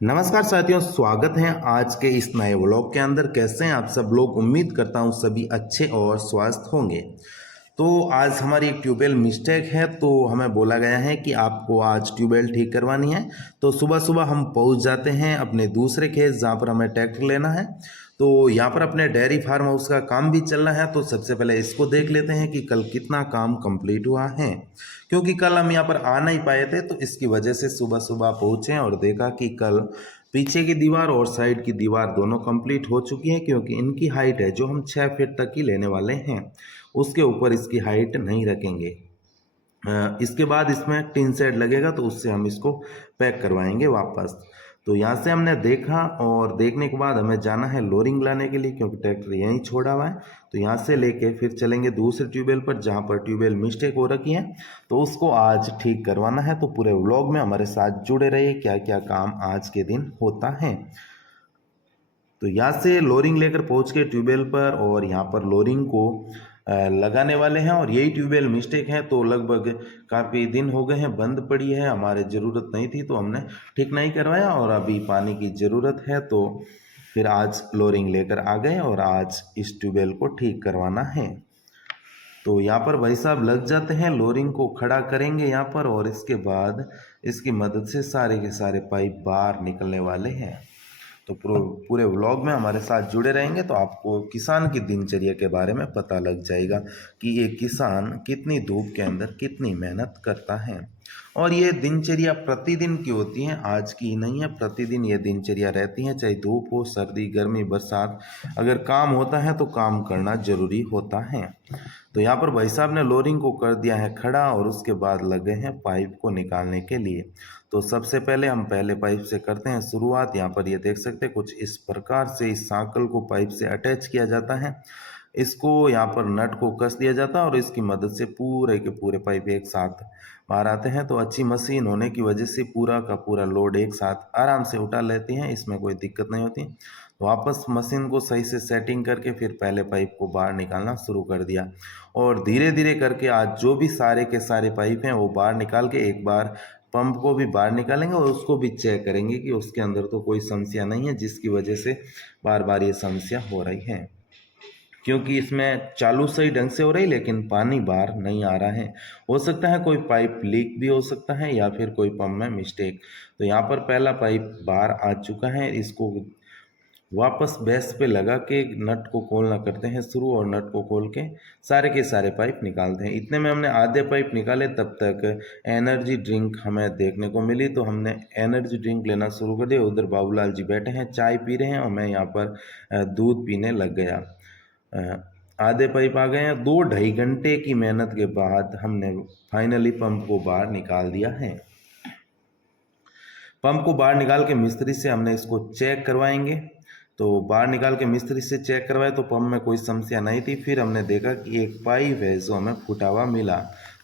नमस्कार साथियों, स्वागत है आज के इस नए व्लॉग के अंदर। कैसे हैं आप सब लोग? उम्मीद करता हूं सभी अच्छे और स्वस्थ होंगे। तो आज हमारी एक ट्यूबवेल मिस्टेक है, तो हमें बोला गया है कि आपको आज ट्यूबवेल ठीक करवानी है। तो सुबह सुबह हम पहुंच जाते हैं अपने दूसरे खेत जहां पर हमें ट्रैक्टर लेना है। तो यहाँ पर अपने डेयरी फार्म हाउस का काम भी चल रहा है। तो सबसे पहले इसको देख लेते हैं कि कल कितना काम कंप्लीट हुआ है, क्योंकि कल हम यहाँ पर आ नहीं पाए थे। तो इसकी वजह से सुबह सुबह पहुँचे और देखा कि कल पीछे की दीवार और साइड की दीवार दोनों कंप्लीट हो चुकी है, क्योंकि इनकी हाइट है जो हम 6 फीट तक की लेने वाले हैं, उसके ऊपर इसकी हाइट नहीं रखेंगे। इसके बाद इसमें टिन शेड लगेगा, तो उससे हम इसको पैक करवाएंगे वापस। तो यहाँ से हमने देखा और देखने के बाद हमें जाना है लोरिंग लाने के लिए, क्योंकि ट्रैक्टर यहीं छोड़ा हुआ है। तो यहाँ से लेके फिर चलेंगे दूसरे ट्यूबवेल पर जहाँ पर ट्यूबवेल मिस्टेक हो रखी है, तो उसको आज ठीक करवाना है। तो पूरे व्लॉग में हमारे साथ जुड़े रहिए, क्या क्या काम आज के दिन होता है। तो यहाँ से लोरिंग लेकर पहुँच के ट्यूबवेल पर, और यहाँ पर लोरिंग को लगाने वाले हैं। और यही ट्यूबवेल मिस्टेक है, तो लगभग काफ़ी दिन हो गए हैं बंद पड़ी है, हमारे ज़रूरत नहीं थी तो हमने ठीक नहीं करवाया, और अभी पानी की ज़रूरत है तो फिर आज लोरिंग लेकर आ गए और आज इस ट्यूबवेल को ठीक करवाना है। तो यहाँ पर भाई साहब लग जाते हैं, लोरिंग को खड़ा करेंगे यहाँ पर, और इसके बाद इसकी मदद से सारे के सारे पाइप बाहर निकलने वाले हैं। तो पूरे व्लॉग में हमारे साथ जुड़े रहेंगे तो आपको किसान की दिनचर्या के बारे में पता लग जाएगा कि एक किसान कितनी धूप के अंदर कितनी मेहनत करता है। और ये दिनचर्या प्रतिदिन की होती है, आज की नहीं है, प्रतिदिन ये दिनचर्या रहती है, चाहे धूप हो, सर्दी, गर्मी, बरसात। अगर काम होता है तो काम करना जरूरी होता है। तो यहाँ पर भाई साहब ने लोरिंग को कर दिया है खड़ा, और उसके बाद लगे हैं पाइप को निकालने के लिए। तो सबसे पहले हम पहले पाइप से करते हैं शुरुआत। यहाँ पर ये देख सकते हैं कुछ इस प्रकार से इस सांकल को पाइप से अटैच किया जाता है। इसको यहाँ पर नट को कस दिया जाता है, और इसकी मदद से पूरे के पूरे पाइप एक साथ बाहर आते हैं। तो अच्छी मशीन होने की वजह से पूरा का पूरा लोड एक साथ आराम से उठा लेती हैं, इसमें कोई दिक्कत नहीं होती। तो वापस मशीन को सही से सेटिंग करके फिर पहले पाइप को बाहर निकालना शुरू कर दिया, और धीरे धीरे करके आज जो भी सारे के सारे पाइप हैं वो बाहर निकाल के एक बार पंप को भी बाहर निकालेंगे, और उसको भी चेक करेंगे कि उसके अंदर तो कोई समस्या नहीं है जिसकी वजह से बार बार ये समस्या हो रही है। क्योंकि इसमें चालू सही ढंग से हो रही, लेकिन पानी बाहर नहीं आ रहा है। हो सकता है कोई पाइप लीक भी हो सकता है, या फिर कोई पंप में मिस्टेक। तो यहाँ पर पहला पाइप बाहर आ चुका है, इसको वापस बेस पे लगा के नट को खोलना करते हैं शुरू, और नट को खोल के सारे के सारे पाइप निकालते हैं। इतने में हमने आधे पाइप निकाले, तब तक एनर्जी ड्रिंक हमें देखने को मिली, तो हमने एनर्जी ड्रिंक लेना शुरू कर दिया। उधर बाबूलाल जी बैठे हैं चाय पी रहे हैं, और मैं यहाँ पर दूध पीने लग गया। आधे पाइप आ गए हैं। 2 ढाई घंटे की मेहनत के बाद हमने फाइनली पंप को बाहर निकाल दिया है। पंप को बाहर निकाल के मिस्त्री से हमने इसको चेक करवाएंगे। तो बाहर निकाल के मिस्त्री से चेक करवाए तो पंप में कोई समस्या नहीं थी। फिर हमने देखा कि एक पाइप है जो हमें फूटा हुआ मिला।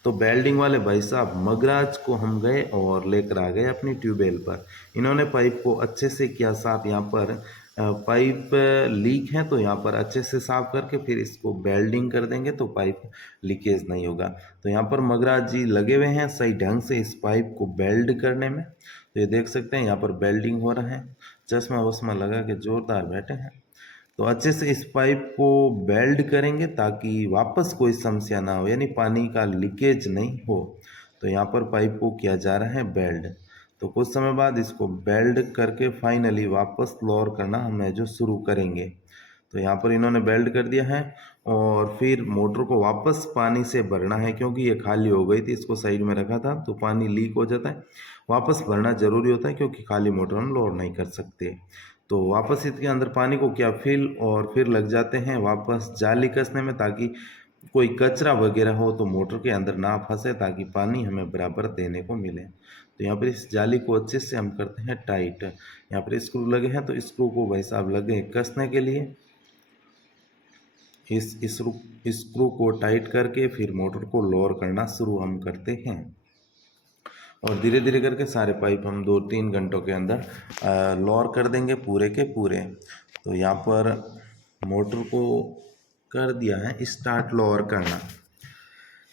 तो बेल्डिंग वाले भाई साहब मगराज को हम गए और लेकर आ गए अपनी ट्यूबवेल पर। इन्होंने पाइप को अच्छे से किया साफ। यहाँ पर पाइप लीक है, तो यहाँ पर अच्छे से साफ करके फिर इसको बेल्डिंग कर देंगे तो पाइप लीकेज नहीं होगा। तो यहाँ पर मगराज जी लगे हुए हैं सही ढंग से इस पाइप को बेल्ड करने में। तो ये देख सकते हैं यहाँ पर बेल्डिंग हो रहा है, चश्मा वश्मा लगा के जोरदार बैठे हैं। तो अच्छे से इस पाइप को बेल्ड करेंगे ताकि वापस कोई समस्या ना हो, यानी पानी का लीकेज नहीं हो। तो यहाँ पर पाइप को किया जा रहा है बेल्ड। तो कुछ समय बाद इसको बेल्ड करके फाइनली वापस लोअर करना हमें जो शुरू करेंगे। तो यहाँ पर इन्होंने बेल्ट कर दिया है, और फिर मोटर को वापस पानी से भरना है, क्योंकि ये खाली हो गई थी, इसको साइड में रखा था तो पानी लीक हो जाता है। वापस भरना ज़रूरी होता है, क्योंकि खाली मोटर हम लोड नहीं कर सकते। तो वापस इसके अंदर पानी को क्या फिल, और फिर लग जाते हैं वापस जाली कसने में, ताकि कोई कचरा वगैरह हो तो मोटर के अंदर ना फंसे, ताकि पानी हमें बराबर देने को मिले। तो यहाँ पर इस जाली को अच्छे से हम करते हैं टाइट। यहाँ पर स्क्रू लगे हैं, तो स्क्रू को भाई साहब लगे कसने के लिए। इस स्क्रू को टाइट करके फिर मोटर को लोअर करना शुरू हम करते हैं, और धीरे धीरे करके सारे पाइप हम 2-3 घंटों के अंदर लोअर कर देंगे पूरे के पूरे। तो यहाँ पर मोटर को कर दिया है स्टार्ट लोअर करना।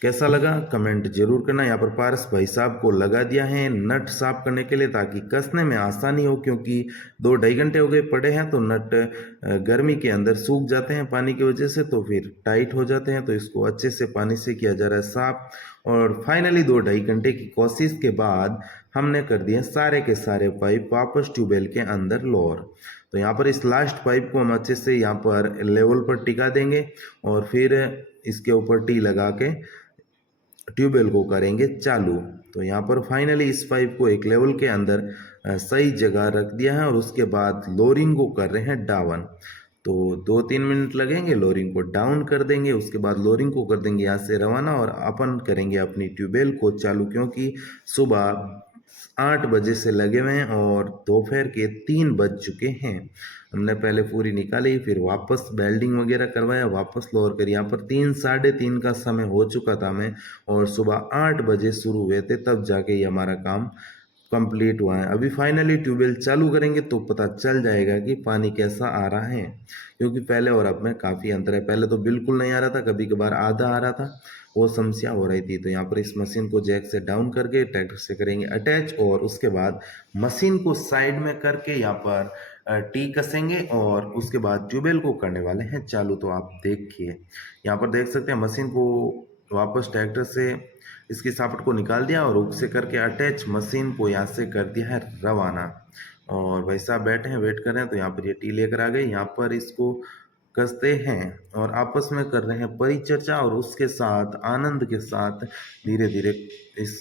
कैसा लगा कमेंट जरूर करना। यहाँ पर पारस भाई साहब को लगा दिया है नट साफ करने के लिए ताकि कसने में आसानी हो, क्योंकि 2-2.5 घंटे हो गए पड़े हैं तो नट गर्मी के अंदर सूख जाते हैं पानी की वजह से, तो फिर टाइट हो जाते हैं। तो इसको अच्छे से पानी से किया जा रहा है साफ। और फाइनली 2-2.5 घंटे की कोशिश के बाद हमने कर दिए सारे के सारे पाइप वापस ट्यूबवेल के अंदर लोअर। तो यहाँ पर इस लास्ट पाइप को हम अच्छे से यहाँ पर लेवल पर टिका देंगे और फिर इसके ऊपर टी लगा के ट्यूबवेल को करेंगे चालू। तो यहाँ पर फाइनली इस पाइप को एक लेवल के अंदर सही जगह रख दिया है और उसके बाद लोरिंग को कर रहे हैं डाउन। तो 2-3 मिनट लगेंगे, लोरिंग को डाउन कर देंगे, उसके बाद लोरिंग को कर देंगे यहाँ से रवाना और अपन करेंगे अपनी ट्यूबवेल को चालू, क्योंकि सुबह 8 बजे से लगे हुए हैं और दोपहर के 3 बज चुके हैं। हमने पहले पूरी निकाली, फिर वापस बेल्डिंग वगैरह करवाया, वापस लोअर करी। यहाँ पर 3-3:30 का समय हो चुका था हमें और सुबह 8 बजे शुरू हुए थे, तब जाके ये हमारा काम कंप्लीट हुआ है। अभी फाइनली ट्यूबवेल चालू करेंगे तो पता चल जाएगा कि पानी कैसा आ रहा है, क्योंकि पहले और अब में काफ़ी अंतर है। पहले तो बिल्कुल नहीं आ रहा था, कभी कभार आधा आ रहा था, वो समस्या हो रही थी। तो यहाँ पर इस मशीन को जैक से डाउन करके ट्रैक्टर से करेंगे अटैच और उसके बाद मशीन को साइड में करके यहाँ पर टी कसेंगे और उसके बाद ट्यूबवेल को करने वाले हैं चालू। तो आप देखिए, यहाँ पर देख सकते हैं मशीन को वापस ट्रैक्टर से इसकी सापट को निकाल दिया और हुक से करके अटैच मशीन को यहाँ से कर दिया है रवाना। और भाई साहब बैठे हैं, वेट कर रहे हैं। तो यहाँ पर ये टी लेकर आ गए, यहाँ पर इसको कसते हैं और आपस में कर रहे हैं परिचर्चा और उसके साथ आनंद के साथ धीरे धीरे इस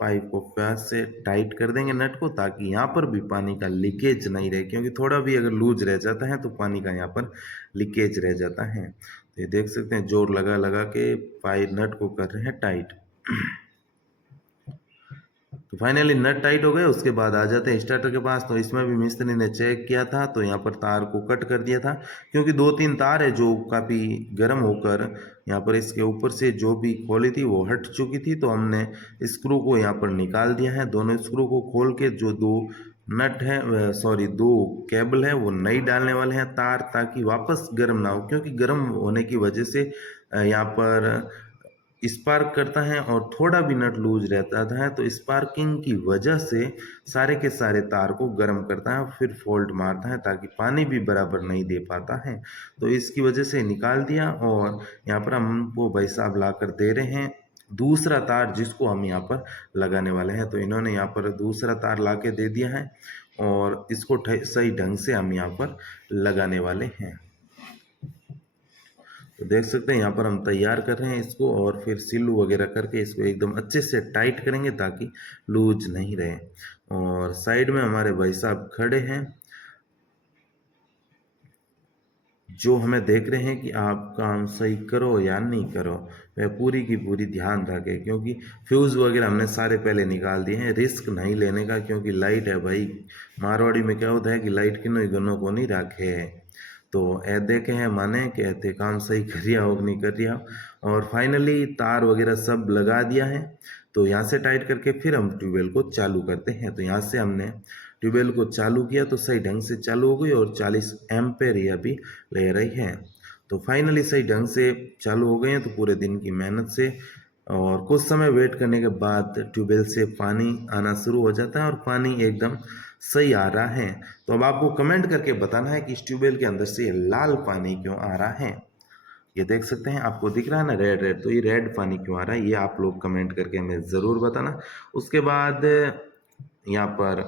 पाइप को प्यास से टाइट कर देंगे नट को, ताकि यहाँ पर भी पानी का लीकेज नहीं रहे, क्योंकि थोड़ा भी अगर लूज रह जाता है तो पानी का यहाँ पर लीकेज रह जाता है। तो ये देख सकते हैं जोर लगा लगा के पाइप नट को कर रहे हैं टाइट। तो फाइनली नट टाइट हो गए, उसके बाद आ जाते हैं स्टार्टर के पास। तो इसमें भी मिस्त्री ने चेक किया था, तो यहाँ पर तार को कट कर दिया था, क्योंकि 2-3 तार है जो काफ़ी गर्म होकर यहाँ पर इसके ऊपर से जो भी खोली थी वो हट चुकी थी। तो हमने स्क्रू को यहाँ पर निकाल दिया है, दोनों स्क्रू को खोल के जो 2 नट है, सॉरी 2 केबल है वो नई डालने वाले हैं तार, ताकि वापस गर्म ना हो, क्योंकि गर्म होने की वजह से यहाँ पर स्पार्क करता है और थोड़ा भी नट लूज रहता है, तो स्पार्किंग की वजह से सारे के सारे तार को गर्म करता है, फिर फॉल्ट मारता है, ताकि पानी भी बराबर नहीं दे पाता है। तो इसकी वजह से निकाल दिया और यहाँ पर हम वो भाई साहब ला कर दे रहे हैं दूसरा तार, जिसको हम यहाँ पर लगाने वाले हैं। तो इन्होंने यहाँ पर दूसरा तार ला के दे दिया है और इसको सही ढंग से हम यहाँ पर लगाने वाले हैं। तो देख सकते हैं यहाँ पर हम तैयार कर रहे हैं इसको और फिर सिल्लू वगैरह करके इसको एकदम अच्छे से टाइट करेंगे ताकि लूज नहीं रहे। और साइड में हमारे भाई साहब खड़े हैं जो हमें देख रहे हैं कि आप काम सही करो या नहीं करो, वह पूरी की पूरी ध्यान रखें, क्योंकि फ्यूज़ वगैरह हमने सारे पहले निकाल दिए हैं। रिस्क नहीं लेने का, क्योंकि लाइट है भाई, मारवाड़ी में क्या होता है कि लाइट किनो ही गनों को नहीं रखे है। तो ए देखे हैं माने कहते काम सही करिया हो कि नहीं करिया। और फाइनली तार वगैरह सब लगा दिया है, तो यहाँ से टाइट करके फिर हम ट्यूबवेल को चालू करते हैं। तो यहाँ से हमने ट्यूबवेल को चालू किया तो सही ढंग से चालू हो गई और 40 एम्पेयर ये अभी ले रही है। तो फाइनली सही ढंग से चालू हो गए हैं, तो पूरे दिन की मेहनत से और कुछ समय वेट करने के बाद ट्यूबवेल से पानी आना शुरू हो जाता है और पानी एकदम सही आ रहा है। तो अब आपको कमेंट करके बताना है कि इस ट्यूबवेल के अंदर से लाल पानी क्यों आ रहा है। ये देख सकते हैं, आपको दिख रहा है ना रेड रेड, तो ये रेड पानी क्यों आ रहा है ये आप लोग कमेंट करके हमें ज़रूर बताना। उसके बाद यहाँ पर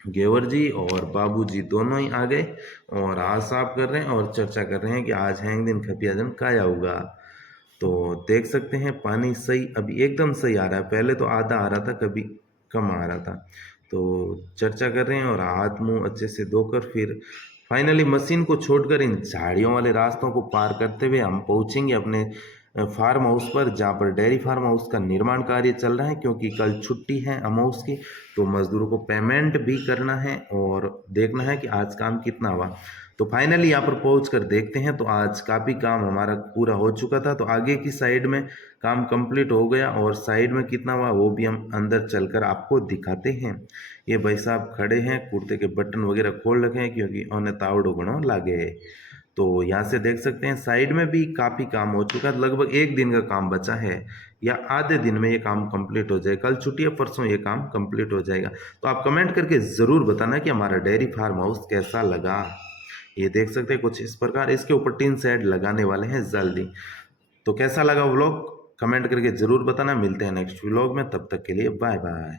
गेवर जी और बाबू जी दोनों ही आ गए और आज साफ कर रहे हैं और चर्चा कर रहे हैं कि आज हैंग दिन खपिया दिन काया होगा। तो देख सकते हैं पानी सही अभी एकदम सही आ रहा है, पहले तो आधा आ रहा था, कभी कम आ रहा था। तो चर्चा कर रहे हैं और हाथ मुंह अच्छे से धोकर फिर फाइनली मशीन को छोड़कर इन झाड़ियों वाले रास्तों को पार करते हुए हम पहुंचेंगे अपने फार्म हाउस पर, जहाँ पर डेयरी फार्म हाउस का निर्माण कार्य चल रहा है, क्योंकि कल छुट्टी है अमाउस की। तो मजदूरों को पेमेंट भी करना है और देखना है कि आज काम कितना हुआ। तो फाइनली यहाँ पर पहुँच कर देखते हैं, तो आज काफ़ी काम हमारा पूरा हो चुका था। तो आगे की साइड में काम कंप्लीट हो गया और साइड में कितना हुआ वो भी हम अंदर चलकर आपको दिखाते हैं। ये भाई साहब खड़े हैं, कुर्ते के बटन वगैरह खोल रखे हैं, क्योंकि उन्हें तावड़ो घणो लागे है। तो यहाँ से देख सकते हैं साइड में भी काफ़ी काम हो चुका है, लगभग एक दिन का काम बचा है या आधे दिन में ये काम कंप्लीट हो जाएगा। कल छुट्टी है, परसों ये काम कंप्लीट हो जाएगा। तो आप कमेंट करके ज़रूर बताना कि हमारा डेयरी फार्म हाउस कैसा लगा। ये देख सकते हैं कुछ इस प्रकार, इसके ऊपर टीन शेड लगाने वाले हैं जल्दी। तो कैसा लगा व्लॉग कमेंट करके ज़रूर बताना। मिलते हैं नेक्स्ट व्लॉग में, तब तक के लिए बाय बाय।